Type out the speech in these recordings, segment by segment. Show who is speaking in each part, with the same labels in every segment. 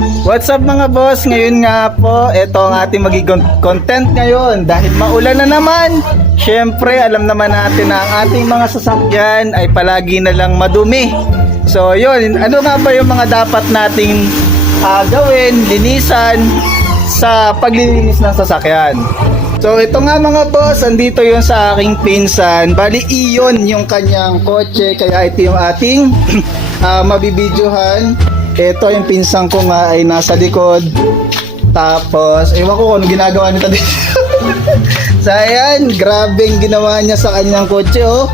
Speaker 1: What's up mga boss? Ngayon nga po, ito ang ating magiging content ngayon. Dahil maulan na naman, syempre alam naman natin na ang ating mga sasakyan ay palagi na lang madumi. So yun, ano nga ba yung mga dapat nating ah, gawin, linisan sa paglilinis ng sasakyan? So ito nga mga boss, andito yun sa aking pinsan. Bali iyon yung kanyang kotse, kaya ito yung ating ah, mabibidyohan. Ito yung pinsan ko nga ay nasa likod. Tapos, ewan ko kung ginagawa nito dito. so ayan, grabe yung ginawa niya sa kanyang kotse oh.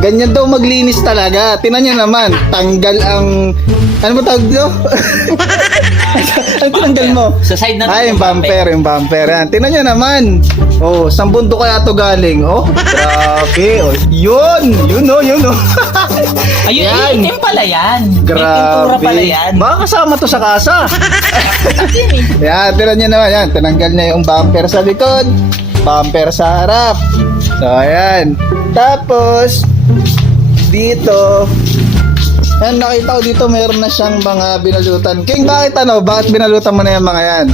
Speaker 1: Ganyan daw maglinis talaga. Tinan niyo naman, tanggal ang... Ano ba tawag dito? ano tinanggal mo?
Speaker 2: Sa side na
Speaker 1: Ay, yung bumper, yung bumper. Yan. Tingnan nyo naman. Oh, saan bundok kaya to galing? Oh, grabe. Oh, yun, yun oh, yun oh.
Speaker 2: Ayun,
Speaker 1: Yan.
Speaker 2: itim pala yan. May pintura
Speaker 1: grabe.
Speaker 2: pala yan.
Speaker 1: Baka kasama to sa kasa. yan, tingnan nyo naman. Yan, tinanggal niya yung bumper sa likod. Bumper sa harap. So, ayan. Tapos, dito, Yan, nakita ko dito meron na siyang mga binalutan. King, bakit ano? Bakit binalutan mo na yung mga yan?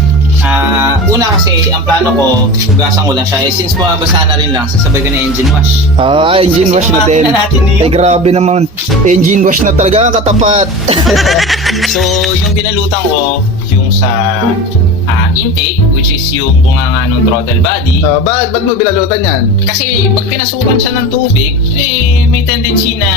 Speaker 2: Ah, una kasi, ang plano ko, hugasan ko lang siya. Eh, since mabasa na rin lang, sasabay ko na engine wash.
Speaker 1: Ah, engine wash na din.
Speaker 2: Na natin yun.
Speaker 1: Ay, grabe naman. Engine wash na talaga ang katapat.
Speaker 2: So, yung binalutan ko, yung sa ah, intake, which is yung bunganga ng throttle body.
Speaker 1: Ah, bakit? Ba't mo binalutan yan?
Speaker 2: Kasi pag pinasukan siya ng tubig, eh, may tendency na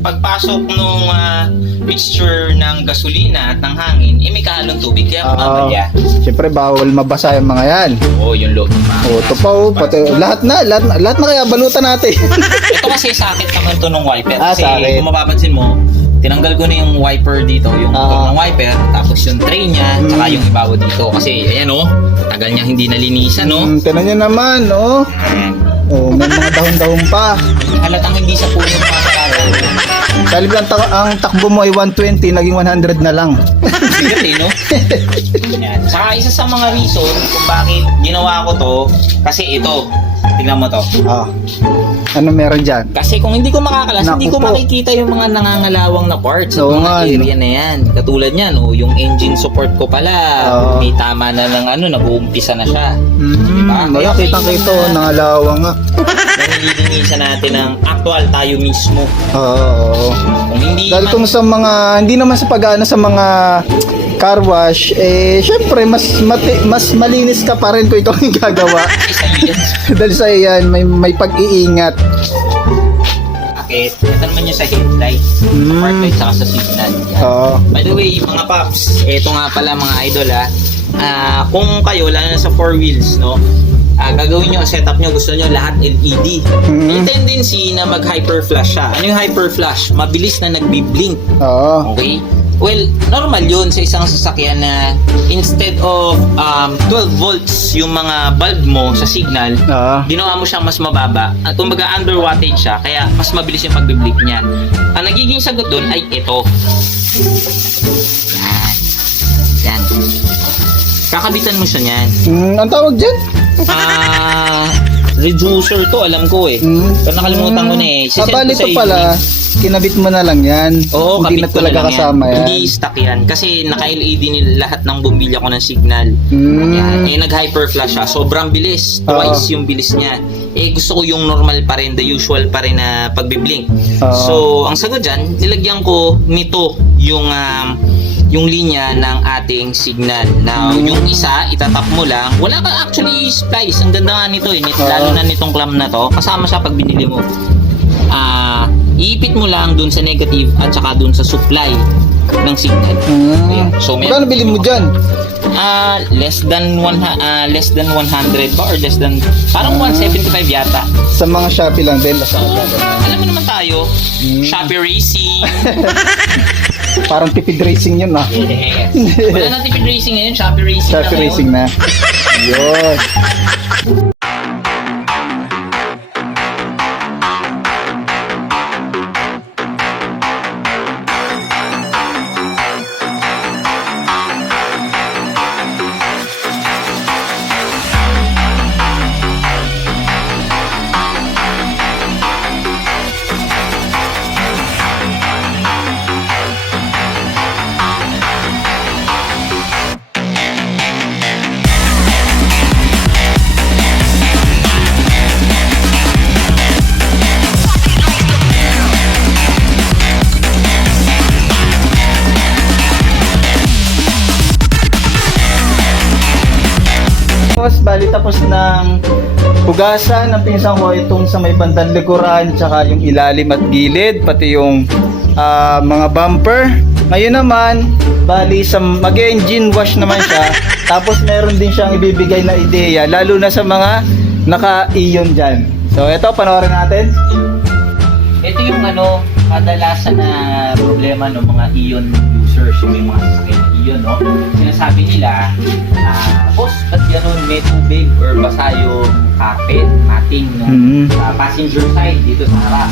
Speaker 2: pagpasok nung ah, mixture ng gasolina at ng hangin, eh, may kahalong tubig. Kaya
Speaker 1: Ah,
Speaker 2: mamalya.
Speaker 1: Siyempre, bawal mabasa yung mga yan.
Speaker 2: Oo, yung loob ng mga.
Speaker 1: O, ito pa oh, pati, lahat na, lahat, lahat na kaya balutan natin.
Speaker 2: Ito kasi sakit naman to ng wiper.
Speaker 1: Ah,
Speaker 2: kasi
Speaker 1: sakit.
Speaker 2: kung mapapansin mo, tinanggal ko na yung wiper dito, yung
Speaker 1: Ah.
Speaker 2: motor ng wiper, tapos yung tray niya,
Speaker 1: Mm.
Speaker 2: tsaka yung ibabaw dito. Kasi, ayan oh, tagal niya hindi nalinisan, no?
Speaker 1: Hmm, tinan nyo naman, oh. Oh, may mga dahon-dahon pa.
Speaker 2: Halatang hindi sa puno pa
Speaker 1: Dahil ang, ta- ang takbo mo ay 120, naging 100 na lang.
Speaker 2: Bigat eh, no? Yan. Saka isa sa mga reason kung bakit ginawa ko to, kasi ito, tingnan mo to.
Speaker 1: Ah, ano meron dyan?
Speaker 2: Kasi kung hindi ko makakalas,
Speaker 1: Naku
Speaker 2: hindi ko
Speaker 1: po.
Speaker 2: makikita yung mga nangangalawang na parts sa
Speaker 1: Oo
Speaker 2: mga
Speaker 1: nga,
Speaker 2: area na yan. Katulad niyan, oh, yung engine support ko pala,
Speaker 1: Oo.
Speaker 2: may tama na ng ano, nag-uumpisa na siya.
Speaker 1: Hmm,
Speaker 2: Diba?
Speaker 1: wala
Speaker 2: Kaya
Speaker 1: kitang
Speaker 2: mga-
Speaker 1: oh, nangalawang nga.
Speaker 2: Nalilinisan natin ng actual tayo mismo.
Speaker 1: Oo, oo.
Speaker 2: Kung hindi
Speaker 1: Dahil
Speaker 2: man,
Speaker 1: kung sa mga, hindi naman sa pag-ano sa mga car wash, eh, syempre, mas, mati, mas malinis ka pa rin kung ikaw yung gagawa. Dahil sa yan, may, may pag-iingat.
Speaker 2: Bakit? Ito naman yung sa headlight,
Speaker 1: Mm.
Speaker 2: sa park light, saka sa signal. Yan.
Speaker 1: Oo.
Speaker 2: By the way, mga paps, eto nga pala mga idol ha. Ah, kung kayo, lalo na sa four wheels, no? Ah, gagawin nyo, ang setup nyo, gusto nyo lahat LED.
Speaker 1: Mhm.
Speaker 2: May tendency na mag-hyper flash siya. Ano yung hyper flash? Mabilis na nagbi-blink.
Speaker 1: Oo.
Speaker 2: Okay? Well, normal yun sa isang sasakyan na instead of um, 12 volts yung mga bulb mo sa signal,
Speaker 1: Oo.
Speaker 2: ginawa mo siyang mas mababa at kumbaga under wattage siya kaya mas mabilis yung pagbiblink niya ang nagiging sagot doon ay ito. Yan. Yan. Kakabitan mo siya niyan.
Speaker 1: Hmm, ang tawag dyan?
Speaker 2: ah reducer to alam ko eh
Speaker 1: Hmm.
Speaker 2: pero nakalimutan ko na eh
Speaker 1: Ah,
Speaker 2: Sisend
Speaker 1: bali
Speaker 2: ko sa
Speaker 1: ito pala, kinabit mo na lang yan.
Speaker 2: Oo,
Speaker 1: hindi
Speaker 2: kabit
Speaker 1: na
Speaker 2: ko
Speaker 1: talaga
Speaker 2: lang
Speaker 1: kasama yan.
Speaker 2: Hindi stock yan. Kasi naka-LED ni lahat ng bumbilya ko ng signal.
Speaker 1: Hmm.
Speaker 2: Yan. Eh, nag-hyper flash siya. Sobrang bilis.
Speaker 1: Oo.
Speaker 2: Twice yung bilis niya. Eh, gusto ko yung normal pa rin, the usual pa rin na pagbiblink.
Speaker 1: Oo.
Speaker 2: So, ang sagot dyan, nilagyan ko nito yung um, yung linya ng ating signal. Now,
Speaker 1: Mm.
Speaker 2: yung isa, itatap mo lang. Wala ka actually splice. Ang ganda nga nito eh. Nito,
Speaker 1: Oo.
Speaker 2: Lalo na nitong clamp na to. Kasama siya pag binili mo. Ah, iipit mo lang dun sa negative at saka dun sa supply ng signal.
Speaker 1: Hmm.
Speaker 2: Ayan. So, may-
Speaker 1: Magkano bilhin mo dyan?
Speaker 2: Ah, less than one ah, less than 100 ba or less than parang 175 yata.
Speaker 1: Sa mga Shopee lang din. Basta
Speaker 2: Alam mo naman tayo,
Speaker 1: Hmm.
Speaker 2: Shopee Racing.
Speaker 1: Parang tipid racing yun ah.
Speaker 2: yes. Wala na tipid racing ngayon, Shopee Racing
Speaker 1: Shopee
Speaker 2: na ngayon.
Speaker 1: racing na. Yun. Tapos ng hugasan ng pinsan ko itong sa may bandang likuran, tsaka yung ilalim at gilid, pati yung ah, mga bumper. Ngayon naman, bali sa mag-engine wash naman siya. Tapos meron din siyang ibibigay na ideya, lalo na sa mga naka-ion dyan. So ito, panoorin natin.
Speaker 2: Ito yung ano, kadalasan na problema ng mga ion users, yung mga sasakyan ion, no? Sinasabi nila, ah, boss, ba't ganun may tubig or basa yung carpet, matting, no?
Speaker 1: Mhm.
Speaker 2: Sa passenger side, dito sa harap.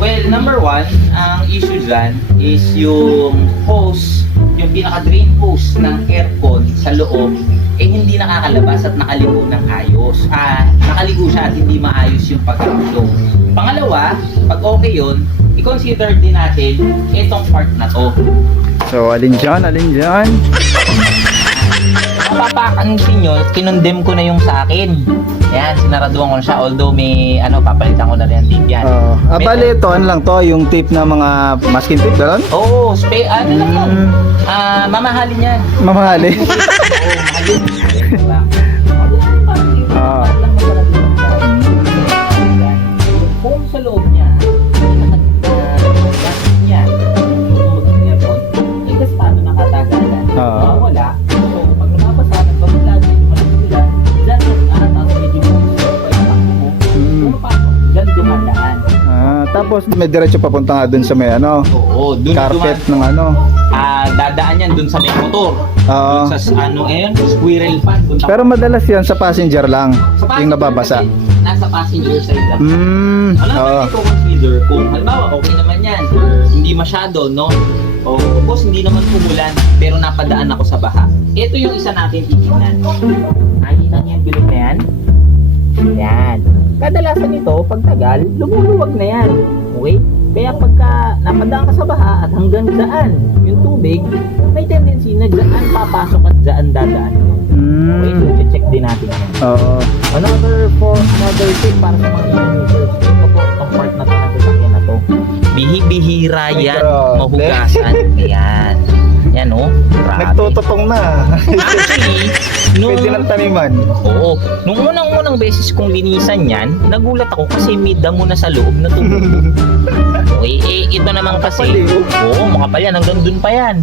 Speaker 2: Well, number one, ang issue dyan is yung hose, yung pinaka-drain hose ng aircon sa loob, eh hindi nakakalabas at nakaligo ng ayos. Ah, nakaligo siya at hindi maayos yung pagka-flow. Pangalawa, pag okay yun, i-consider din natin itong part na to.
Speaker 1: So alin dyan, alin dyan?
Speaker 2: Mapapakansin nyo, kinondem ko na yung sa akin. Yan, sinaraduan ko na siya. Although may, ano, papalitan ko na rin ang tape yan.
Speaker 1: Oh, ah,
Speaker 2: May-
Speaker 1: bali ito, ano lang to, yung tape na mga masking tape, gano'n?
Speaker 2: Oo, spe, ano lang yan.
Speaker 1: Mm,
Speaker 2: Ah, mamahalin yan.
Speaker 1: mamahali.
Speaker 2: Oo, mahalin. Diba?
Speaker 1: tapos may diretso papunta nga dun sa may ano,
Speaker 2: Oo, dun
Speaker 1: carpet
Speaker 2: duma-
Speaker 1: ng ano.
Speaker 2: Ah, dadaan yan dun sa may motor.
Speaker 1: Oo.
Speaker 2: Dun sa s- ano eh, squirrel fan. Punta
Speaker 1: Pero madalas yan sa passenger lang,
Speaker 2: Sa passenger
Speaker 1: yung nababasa.
Speaker 2: kasi, Nasa passenger side lang.
Speaker 1: Hmm,
Speaker 2: Wala
Speaker 1: oo.
Speaker 2: naman ito consider kung halimbawa okay naman yan or hindi masyado, no? O boss, hindi naman umulan pero napadaan ako sa baha. Ito yung isa natin titingnan. Nakikita niyo yung bilog na yan? Yan. Kadalasan ito, pag tagal, lumuluwag na yan. Okay? Kaya pagka napadaan ka sa baha at hanggang daan yung tubig, may tendency na daan papasok at daan dadaan. Okay,
Speaker 1: Hmm,
Speaker 2: so check din natin yan.
Speaker 1: oo.
Speaker 2: Another for another tip para sa mga users. Ito po, itong part na to na sasakyan na to. Bihi-bihira yan, mahugasan. Ayan. Yan oh. Grabe.
Speaker 1: Nagtututong na.
Speaker 2: Actually, nung,
Speaker 1: Pwede ng taniman.
Speaker 2: oo, nung unang-unang beses kong linisan yan, nagulat ako kasi may damo na sa loob na tumubo. okay, eh, ito naman kasi,
Speaker 1: Makapal eh,
Speaker 2: oo, makapal yan, hanggang dun pa yan.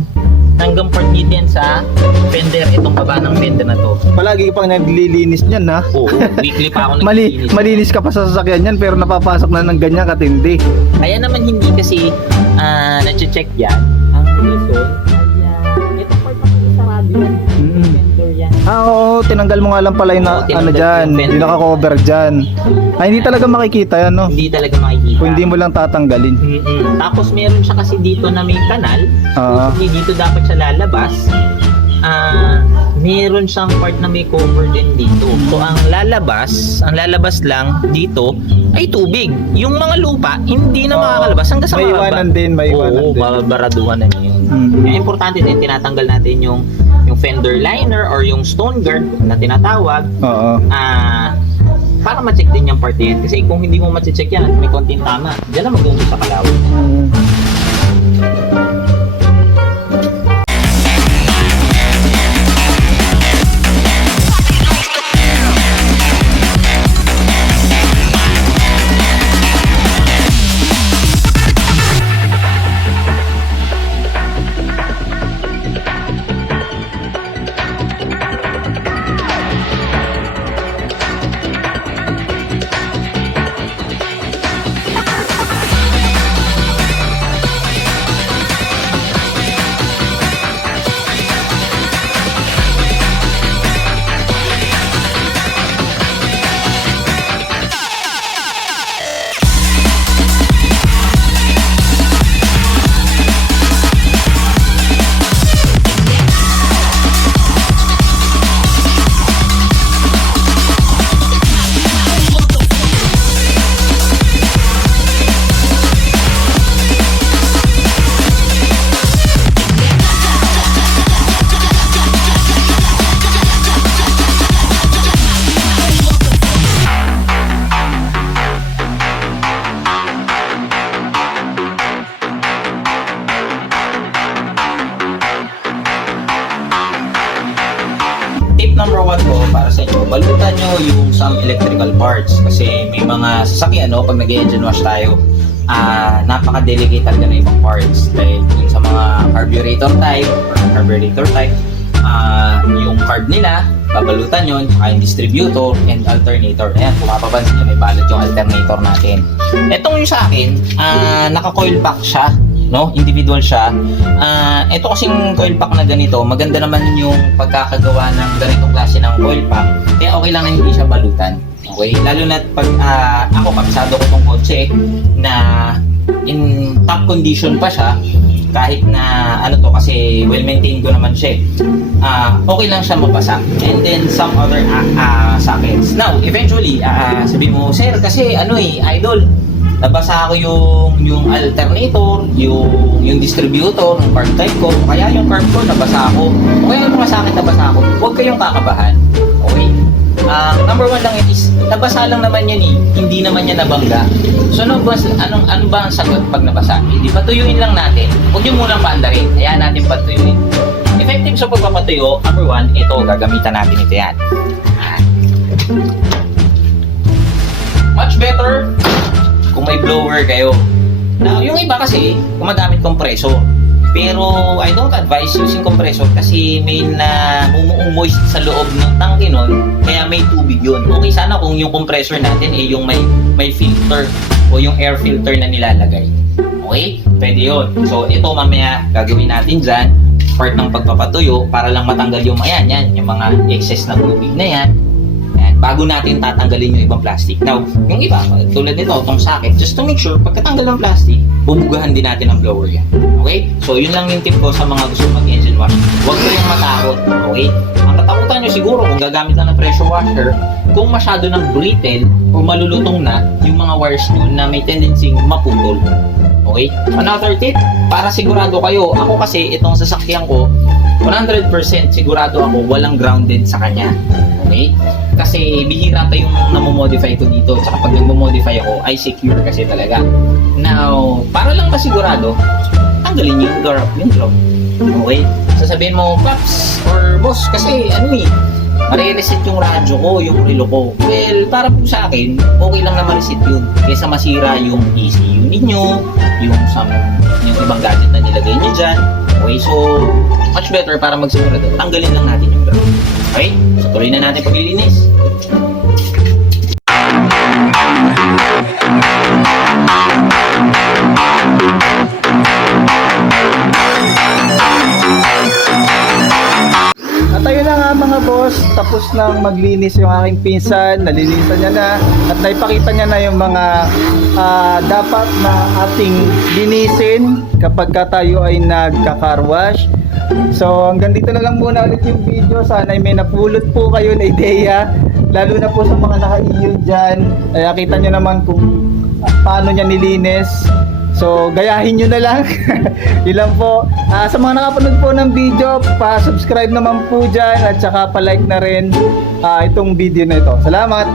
Speaker 2: Hanggang part dito yan sa fender, itong baba ng fender na to.
Speaker 1: Palagi pang naglilinis niyan ha.
Speaker 2: Oo, weekly pa ako
Speaker 1: Mali,
Speaker 2: naglilinis.
Speaker 1: malinis ka pa sa sasakyan niyan pero napapasok na ng ganyan katindi.
Speaker 2: Kaya naman hindi kasi ah na-check yan. Ang reason
Speaker 1: tinanggal mo nga lang pala yung na,
Speaker 2: Oo, tinanggal
Speaker 1: ano
Speaker 2: ko
Speaker 1: dyan,
Speaker 2: yung fender.
Speaker 1: hindi naka-cover dyan. Ay, hindi talaga makikita yan, no?
Speaker 2: Hindi talaga makikita.
Speaker 1: Kung hindi mo lang tatanggalin.
Speaker 2: Mm-mm. Tapos meron siya kasi dito na may kanal.
Speaker 1: Ah.
Speaker 2: Usually dito dapat siya lalabas. Ah, meron siyang part na may cover din dito. So ang lalabas, ang lalabas lang dito ay tubig. Yung mga lupa hindi na
Speaker 1: Oo.
Speaker 2: makakalabas hanggang sa
Speaker 1: May
Speaker 2: mababa.
Speaker 1: iwanan din, may iwanan
Speaker 2: Oo,
Speaker 1: din.
Speaker 2: babaraduhan na niya yun.
Speaker 1: Mm.
Speaker 2: Kaya importante din tinatanggal natin yung yung fender liner or yung stone guard na tinatawag
Speaker 1: Oo.
Speaker 2: ah para ma-check din yung part na yan. Kasi kung hindi mo ma-check yan at may konting tama, dyan lang mag-umpisa sa kalawin. Nag-engine wash tayo, ah napaka-delicate talaga ng ibang parts. Like yung sa mga carburetor type, or carburetor type, ah yung carb nila, babalutan yun, saka yung distributor and alternator. Ayan, kung mapapansin nyo, may balot yung alternator natin. Etong yung sa akin, ah naka-coil pack siya no? Individual siya. Ah, ito kasing coil pack na ganito, maganda naman yung pagkakagawa ng ganitong klase ng coil pack. Kaya okay lang na hindi siya balutan. Okay? Lalo na pag ah, ako kabisado ko tong kotse na in top condition pa siya kahit na ano to kasi well maintained ko naman siya. Ah, okay lang siya mabasa and then some other ah, ah, sockets now eventually ah, sabi mo sir kasi ano eh idol nabasa ko yung yung alternator, yung yung distributor, ng carb type ko, kaya yung carb ko nabasa ako. O kaya yung mga sakit nabasa ako. Huwag kayong kakabahan. Ah, number one lang yun is, nabasa lang naman yan eh, hindi naman yan nabangga. So ano ba, anong, ano ba ang sagot pag nabasa? Hindi, patuyuin lang natin. Huwag nyo munang paandarin. Hayaan natin patuyuin. Effective sa pagpapatuyo, number one, ito, gagamitan natin ito yan. Much better kung may blower kayo. Now, yung iba kasi, gumagamit compressor. Pero I don't advise using compressor kasi may na umuong moist sa loob ng tangke nun, kaya may tubig yun. Okay sana kung yung compressor natin eh yung may may filter o yung air filter na nilalagay. Okay? Pwede yun. So ito mamaya gagawin natin dyan part ng pagpapatuyo para lang matanggal yung ayan, yan, yung mga excess na tubig na yan bago natin tatanggalin yung ibang plastic. Now, yung iba, tulad nito, itong socket, just to make sure, pagkatanggal ng plastic, bubugahan din natin ang blower yan. Okay? So, yun lang yung tip ko sa mga gusto mag-engine wash. Huwag kayong matakot. Okay? Ang katakutan nyo siguro kung gagamit lang ng pressure washer, kung masyado ng brittle o malulutong na yung mga wires nyo na may tendency maputol. Okay? Another tip, para sigurado kayo, ako kasi itong sasakyan ko, 100% sigurado ako walang grounded sa kanya. Okay? Kasi bihira pa yung namomodify ko dito. Tsaka pag nagmo-modify ako, I secure kasi talaga. Now, para lang masigurado, tanggalin yung drop, yung drop. Okay? Sasabihin mo, Paps, or Boss, kasi ano eh, Mare-reset yung radyo ko, yung relo ko. Well, para po sa akin, okay lang na ma-reset yun. Kesa masira yung ECU ninyo, yung some, yung ibang gadget na nilagay nyo dyan. Okay, so, much better para magsigurado. Tanggalin lang natin yung ground. Okay? So, tuloy na natin paglilinis.
Speaker 1: At na nga mga boss, tapos nang maglinis yung aking pinsan, nalinisan niya na at naipakita niya na yung mga ah, dapat na ating linisin kapag ka tayo ay nagka-car wash. So hanggang dito na lang muna ulit yung video. Sana ay may napulot po kayo na ideya, lalo na po sa mga naka-iyo dyan. Kaya kita nyo naman kung paano niya nilinis. So, gayahin nyo na lang. Ilan po. Ah, sa mga nakapanood po ng video, pa-subscribe naman po dyan at saka pa-like na rin ah, itong video na ito. Salamat!